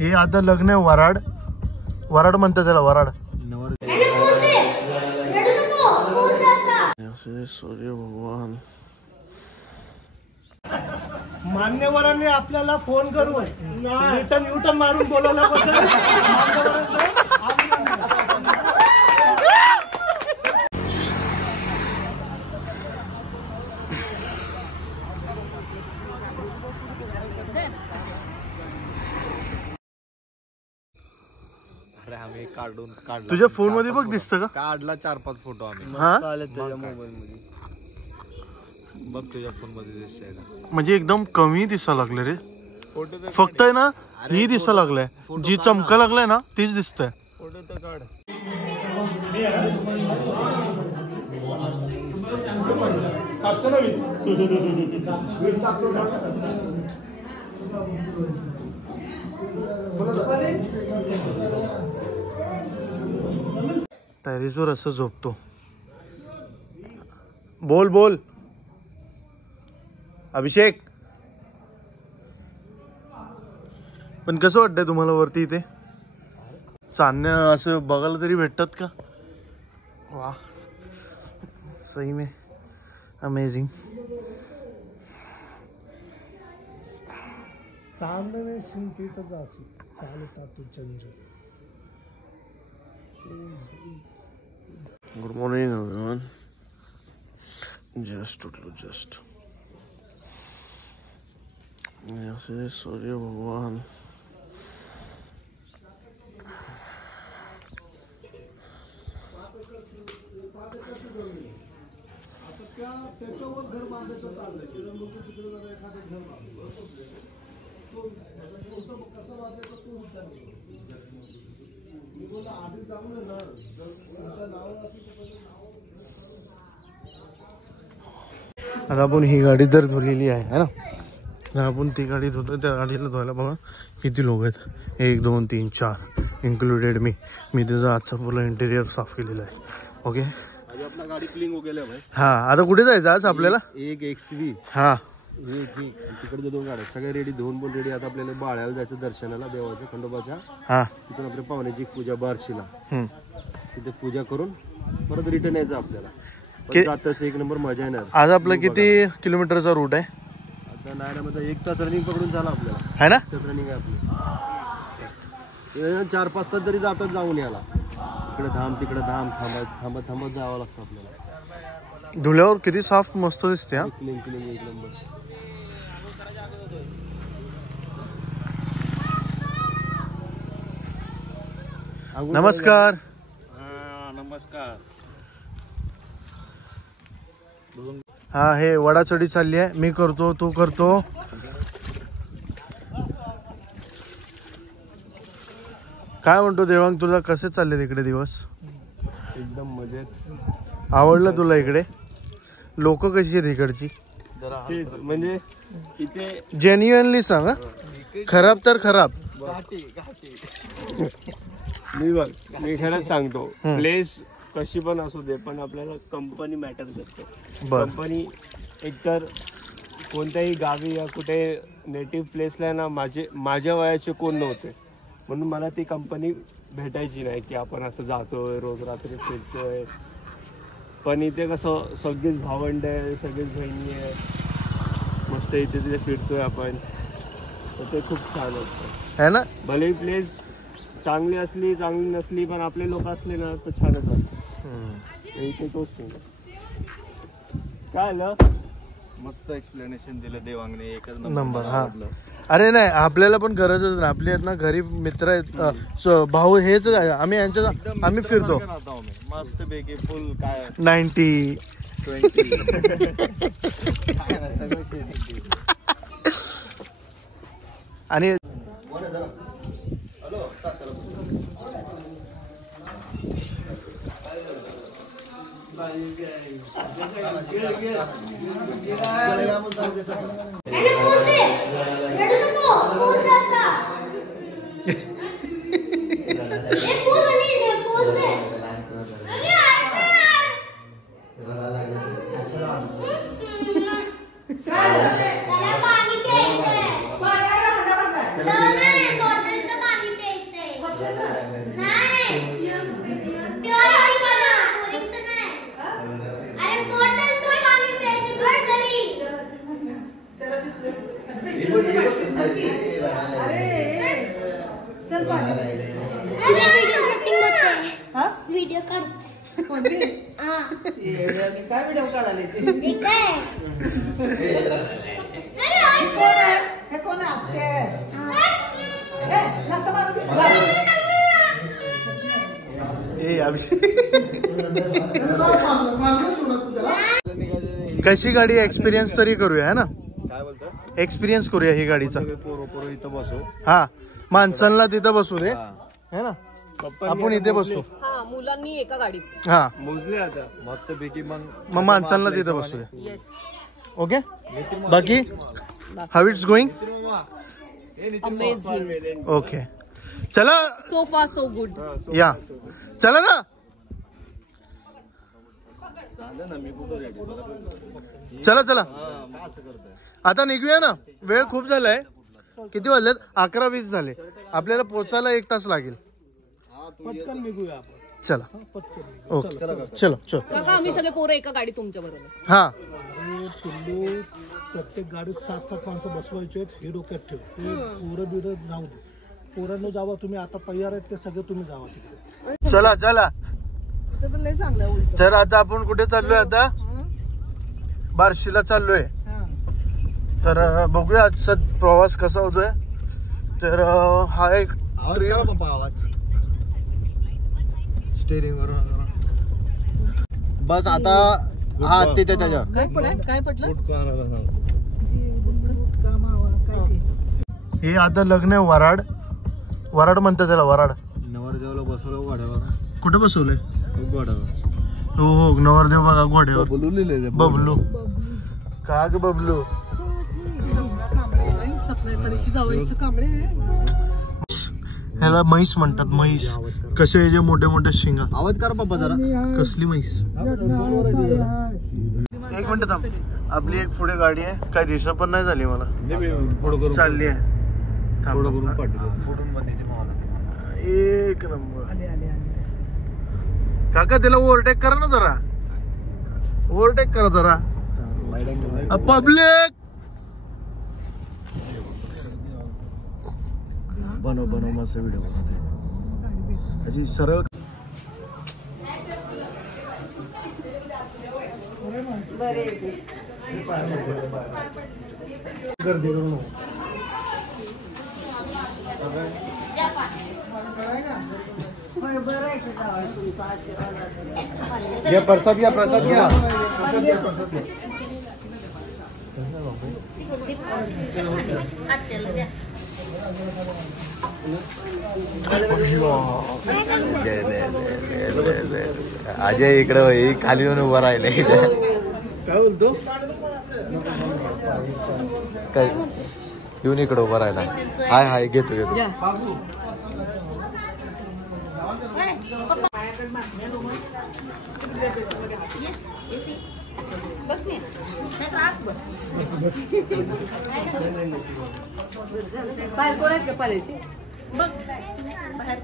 हे आता लग्न आहे वराड. वराड म्हणतात त्याला, वराड. सूर्य भगवान मान्यवरांनी आपल्याला फोन करून रिटर्न युटर्न मारून बोलवल्याबद्दल आम्ही काढून काढला. तुझ्या फोन मध्ये बघ दिसतं का? काढला 4-5 फोटो आम्ही. मोबाईल मध्ये बघ तुझ्या फोन मध्ये दिसतंय का? म्हणजे एकदम कमी दिसा लागले रे. फक्त आहे ना ही दिसा लागलाय, जी चमका लागलाय ना तीच दिसतंय. फोटो तर काढ. टेरेसवर असं झोपतो. बोल बोल अभिषेक. पण कसं वाटतंय तुम्हाला वरती इथे? चांदण्या असं बघायला तरी भेटतात का? वा, सही में अमेजिंग. चांदणे शिंपीत जाती चालता तू चंद्र. Good morning everyone. जस्ट उठलो जस्ट. ऐसे सूर्य भगवान त्याच्यावर घर बांधायचं चाललंय. तिकडे जरा एखादं घर बांधलं कसं बांधायचं तो विचार. मी बोलला आधी चांगलं ना तुमच्या नावावर असेल. आता आपण ही गाडी तर धुलेली आहे ना. आपण ती गाडी धुतो, त्या गाडीला धुवायला बघा किती लोक आहेत. 1 2 3 4 इन्क्लुडेड मी. त्याचा आजचा पूर्ण इंटेरियर साफ केलेला आहे. ओके, आपला गाडी क्लीन हो गेल्या भाई. हा, आता कुठे जायचं आज आपल्याला? एक XV हा, तिकडे 2 गाड्या सगळे रेडी, धुवून बोल रेडी. आता आपल्याला बाळ्याला जायचं दर्शनाला देवाच्या खंडोबाच्या. हा, तिथून आपल्या पाहुण्याची पूजा बारशीला, तिथे पूजा करून परत रिटर्न यायचं आपल्याला. जातच एक नंबर मजा येणार. आज आपला किती किलोमीटरचा रूट आहे? आता नाही ना, 1 तास रनिंग पकडून झाला आपल्याला. है ना? तास रनिंग आहे आपली. 4-5 तास तरी जातात जाऊन याला. इकडे धाम तिकडे धाम, थांबत जावं लागतं आपल्याला. धुल्यावर किती साफ मस्त दिसते. हा, क्लीन एक नंबर. नमस्कार. नमस्कार. हा, हे वडाचढी चालली आहे. मी करतो, तू करतो. काय म्हणतो देवांग, तुला कसे चालले तिकडे दिवस? एकदम मजेत. आवडलं तुला इकडे? लोक कशी आहेत इकडची? म्हणजे इथे जेन्युअनली सांग. खराब तर खराब. मी खरंच सांगतो, प्लेस कशी पण असू दे, पण आपल्याला कंपनी मॅटर करते. कंपनी एकतर कोणत्याही गावी या कुठे नेटिव्ह प्लेसला ना माझ्या वयाचे कोण नव्हते, म्हणून मला ती कंपनी भेटायची नाही की आपण असं जातोय रोज रात्री फिरतोय. पण इथे कसं सगळीच भावंड आहे, सगळीच बहिणी आहे, मस्त इथे तिथे फिरतोय आपण, तर ते खूप छान वाटतं है ना. भले प्लेस चांगली असली चांगली नसली, पण आपले लोक असले ना तर छानच वाटतं. इथे तोच काय आलं. मस्त एक्सप्लेनेशन दिलं देवांगने, एकच नंबर. हा, अरे नाही, आपल्याला पण गरजच नाही. आपले आहेत ना घरी मित्र आहेत, भाऊ हेच आहे. आम्ही फिरतो मस्त पैकी फुल काय 90 आणि व्हिडिओ काढ काय व्हिडिओ काढायला ते हे कोण आहे कशी गाडी एक्सपिरियन्स तरी करूया है ना, काय बोलतो एक्सपिरियन्स करूया ही गाडीचा. पोरो इथं बसू. हा माणसांना तिथं बसू दे है ना, पप्पा आपण इथे बसू. मुलांनी एका गाडीत हा मोजले आता. मस्त पैकी मग माणसांना तिथं बसू दे. येस ओके बाकी how it's going. Amazing okay चला सो फार सो गुड या चला ना. चला चला आता निघूया ना, वेळ खूप झालाय. किती वाजलेत? 11:20 झाले. आपल्याला पोचायला 1 तास लागेल. पटकन निघूया आपण. चला ओके चलो चलो. काका आम्ही सगळे पोरं एका गाडीत तुमच्या बरोबर. हा पिल्लू प्रत्येक गाडीत 7-7 माणसं बसवायचे आहेत हे डोक्यात ठेव. ते पोरं बिरं राहू दे. पोरांनो जावा तुम्ही, आता तयार आहेत ते सगळे, तुम्ही जावा तिकडे. चला चला. लय चांगलं उलट. तर आता आपण कुठे चाललोय? आता बार्शीला चाललोय. तर बघूया आजचा प्रवास कसा होतोय. तर हा एक आवाज स्टेरिंग वर बस. आता हा तिथे त्याच्यावर काय पडलं? हे आता लग्न आहे वराड. वराड म्हणतात त्याला, वराड. नवरदेवाला बसवलं घोड्यावर. कुठं बसवलंय? घोड्यावर. हो हो नवरदेव बघा घोड्यावर. बोलू लिहिलेलं बबलू का ग बबलू. ह्याला म्हैस म्हणतात. म्हैस कसे जे मोठे मोठे शिंगा. आवाज कर बाबा जरा. कसली म्हैस. एक मिनिट थांब. आपली एक पुढे गाडी आहे, काय दिशा पण नाही झाली मला. चालली आहे. एक नंबर. काका त्याला ओव्हरटेक करा ना जरा. ओव्हरटेक करा जरा. पब्लिक बनव बनव मस्त व्हिडिओ बनवते अशी सरळ. गर्दी करू नको. घ्या प्रसाद घ्या, प्रसाद घ्या. अजय इकडे खाली येऊन उभा राहिले. काय बोलतो? काय येऊन इकडे उभा राहिला. हाय हाय घेतो घेतो. बाहेर कोण आहेत का पाल्याची? बघ बाहेर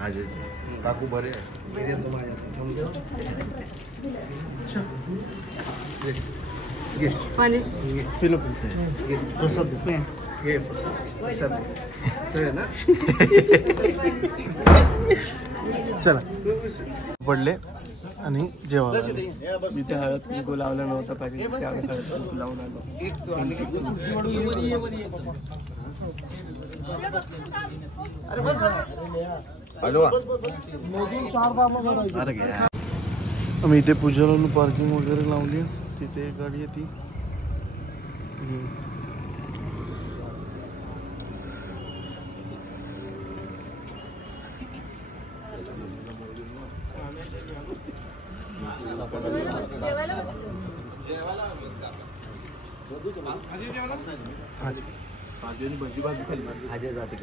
अजय काकू बरे. पाणी प्रसाद चला पडले आणि जेवायला. जिथे हळद कुंकू लावला नव्हता पाहिजे त्यावेळी हळद कुंकू लावून आलो. आम्ही इथे पूजाला पार्किंग वगैरे लावली. तिथे एक गाडी आहे ती. अजय जाते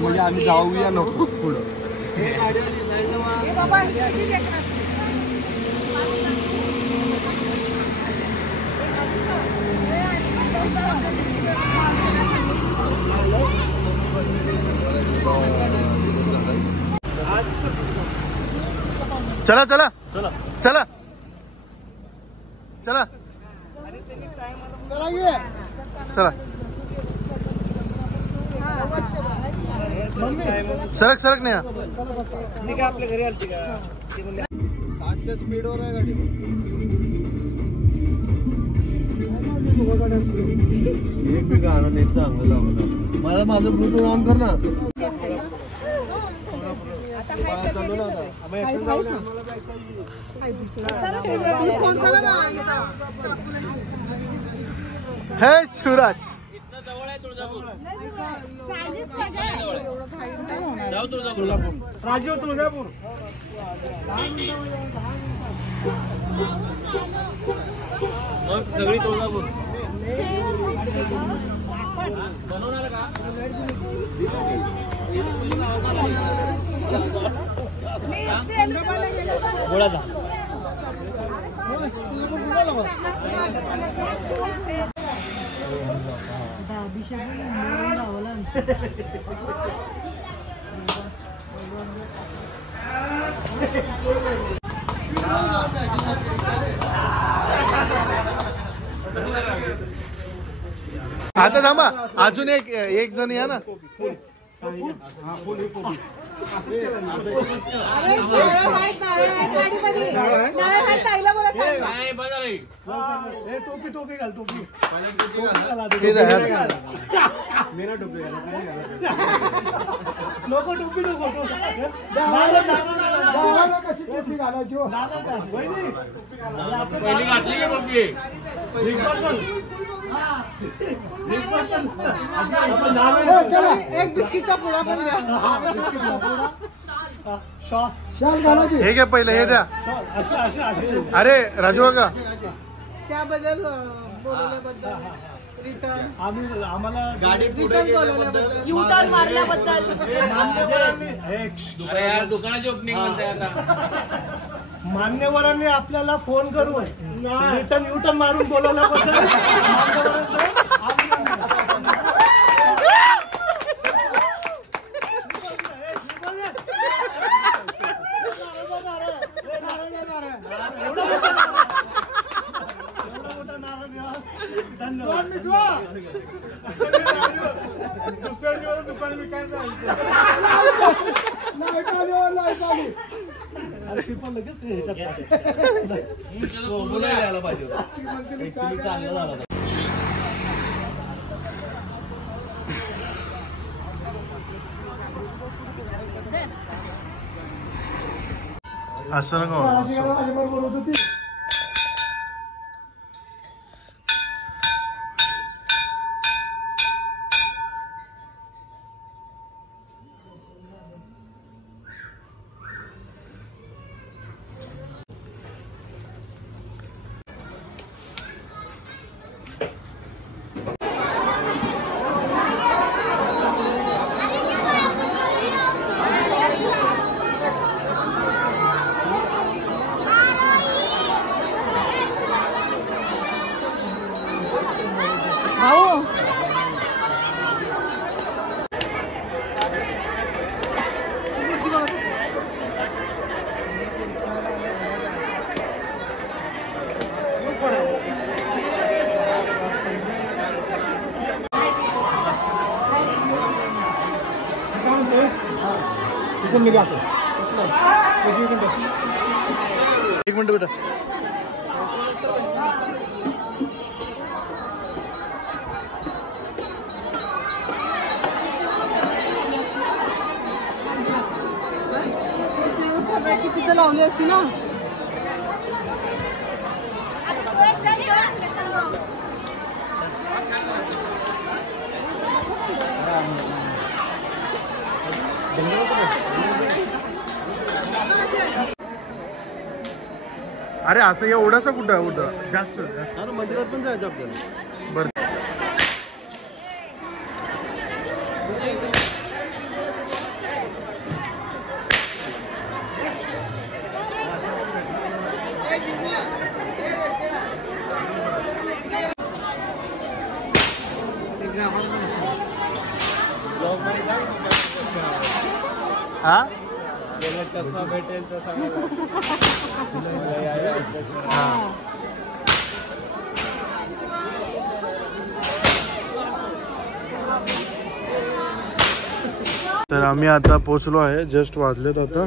म्हणजे आम्ही जाऊया नको पुढं. बाबा चला चला चला चला चला सरक सरक नाही आपल्या घरी आलती का 60च्या स्पीडवर आहे गाडी. एक बी गाणं नाही चांगलं लावलं. मला माझं ब्लूटूथ ऑन कर ना. हे शिवराज राजीव तुळजापूर. सगळी तुळजापूर बोलाचा आता थांबा अजून एक जण या ना. टोपी टोपी घाल टोपी. लोक टोपी नको कशी टोपी घालायची. पहिली घातली की टोपी एक बिस्किटचा पुडा पण द्या. हे घ्या पहिलं हे द्या. अरे राजू का त्याबद्दल बोलवल्याबद्दल रिटर्न आम्हाला गाडी युटर्न मारल्याबद्दल दुकानाची ओपनिंग म्हणते आता. मान्यवरांनी आपल्याला फोन करून रिटर्न युटर्न मारून बोलवल्याबद्दल धन्यवाद. दुसऱ्या दिवस दुकान विकायचं बोलायला पाहिजे. चांगलं झालं. असं नका बोलत होती. एक मिनिट बेटा. तिथं लावली असती ना. अरे असं एवढंसं कुठं जास्त मंदिरात पण जायचं आपल्याला. बरं हा गेला चष्मा भेटेल तर सांगा. हा. तर आम्ही आता पोहोचलो आहे. जस्ट वाजलेत आता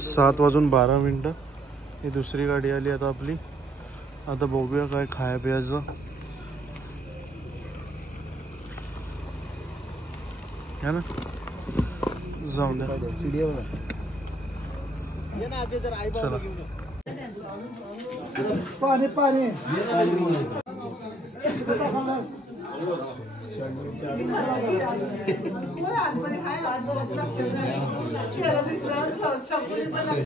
7:12. ही दुसरी गाडी आली आता आपली. आता बघूया काय खाया प्यायचं है ना. जाऊ द्या. चला. पाणी पाणी आतमध्ये काय आज लक्षात नाही. चेहरा दिसला